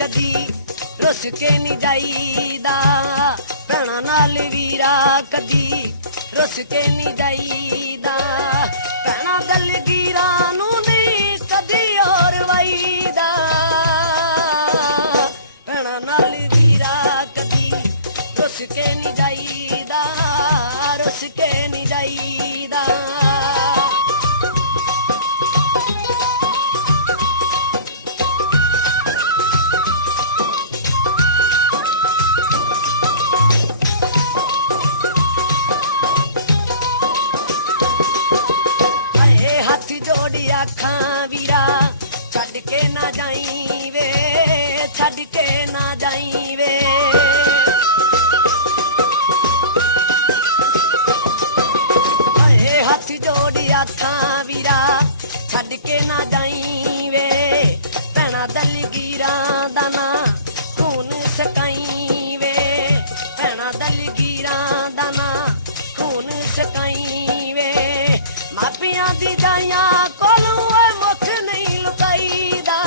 कदी रुस के नहीं जाईदा भैणां नाल वीरा कदी रुस के नहीं जाईदा भैणां दलगीरां नूं नहीं कदी और वाईदा भैणां नाल वीरा कदी रुस के नहीं जाईदा रुस के नहीं जाईदा आखां वीरा छड़ के ना जाई वे छड़ के ना जाई वे हाथ जोड़ी आखां वीरा छड़ के ना जाई वे भैणां दलगीरां दा ना खून सकाई वे भैणां दलगीरां दा ना खून सकाई वे मापियां दी जाइयां कोलों मुख नहीं लुकाईदा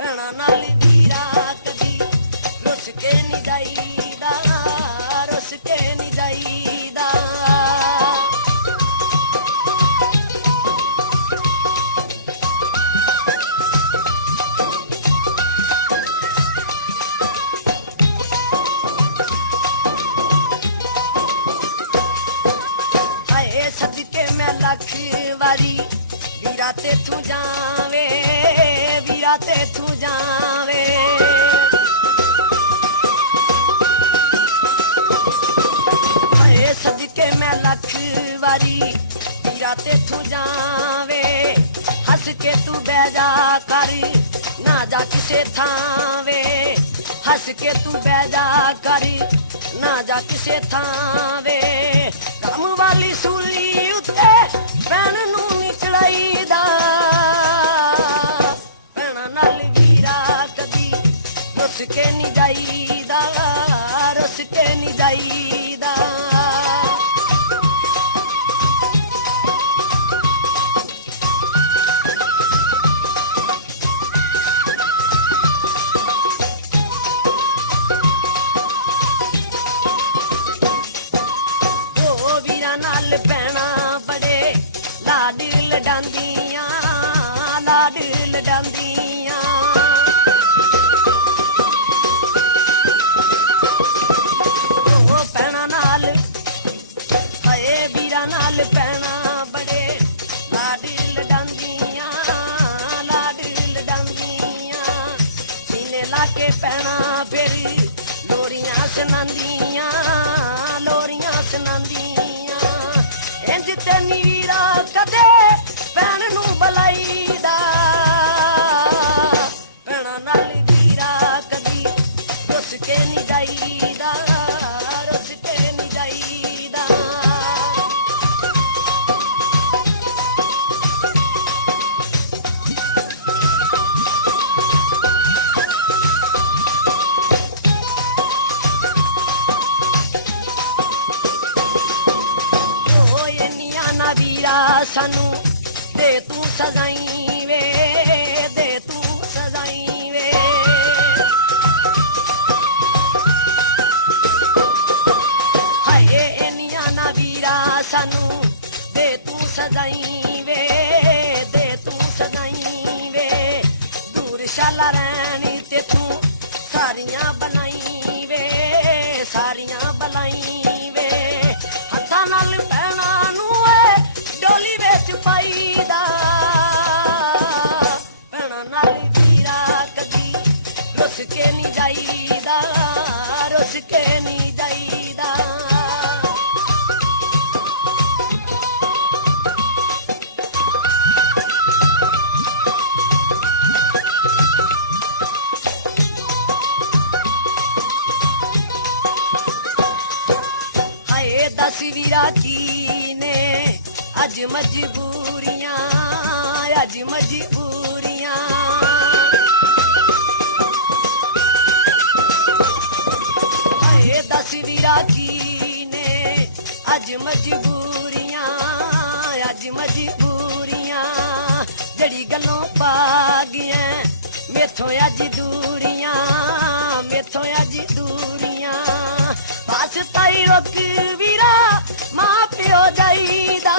भैणां नाल वीरा कदी रुस के नहीं जाईदा रुस के नहीं जाईदा लख वारी वीरा तेथू जावे वीरा तेथू जावे सदके मैं लख वारी वीरा तेथू जावे हस के तू बह जा कर ना जा किसे थावे हस के तू बह जा कर ना जा किसे थावे काम वाली सूली उत्ते भैण नूं नी चढ़ाईदा भैणां नाल वीरा कदी रुस के नहीं जाईदा रुस के नहीं जाईदा लडांदियां लाड लडांदियां भैणां नाल हाए वीरा नाल भैणां बड़े लाड लडांदियां लाड लडांदियां सीने लाके भैणां फिर लोरियां सुनांदियां लोरियां सुनांदियां इंज ते वीरा कदे भैण नूं बलाईदा भैणां नाल वीरा कदी रुस के नहीं जाईदा रुस के नहीं जाईदा वीरा सानू दे तू सजाई वे दे तू सजाई वे हाय एनिया ना वीरा सानू दे तू सजाई वे दे तू सजाई वे दूर शाला रहनी ते तू सारियां बनाई वे सारियां बलाई वे हत्थां नाल भैणां नूं डोली विच पाईदा भैणां नाल वीरा कदी रुस के नहीं जाईदा रुस के नहीं जाईदा हाए दस वीरा की ने अज मजबूरियां अज मजबूरियां हाय दस वीरा की ने अज मजबूरियां अज मजबूरियां जड़ी गलों पा गईं ਮੇਥੋਂ ਅੱਜ ਦੂਰੀਆਂ ਮੇਥੋਂ ਅੱਜ ਦੂਰੀਆਂ ਬਸ ਤਾਈ ਰੁਕ ਵੀਰਾ ਮਾਂ ਪਿਓ ਜਾਈਦਾ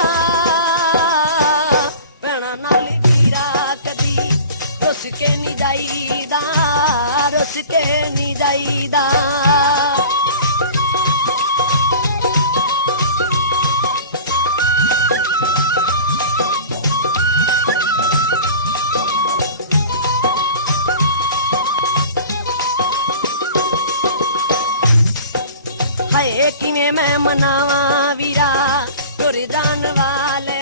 ਭੈਣਾਂ ਨਾਲ ਵੀਰਾ ਕਦੀ ਰੁੱਸ ਕੇ ਨਹੀਂ ਜਾਈਦਾ ਰੁੱਸ ਕੇ ਨਹੀਂ ਜਾਈਦਾ ਹਾਏ ਕਿਵੇਂ ਮੈਂ ਮਨਾਵਾਂ ਵੀਰਾ ਤੁਰ ਜਾਣ ਵਾਲੇ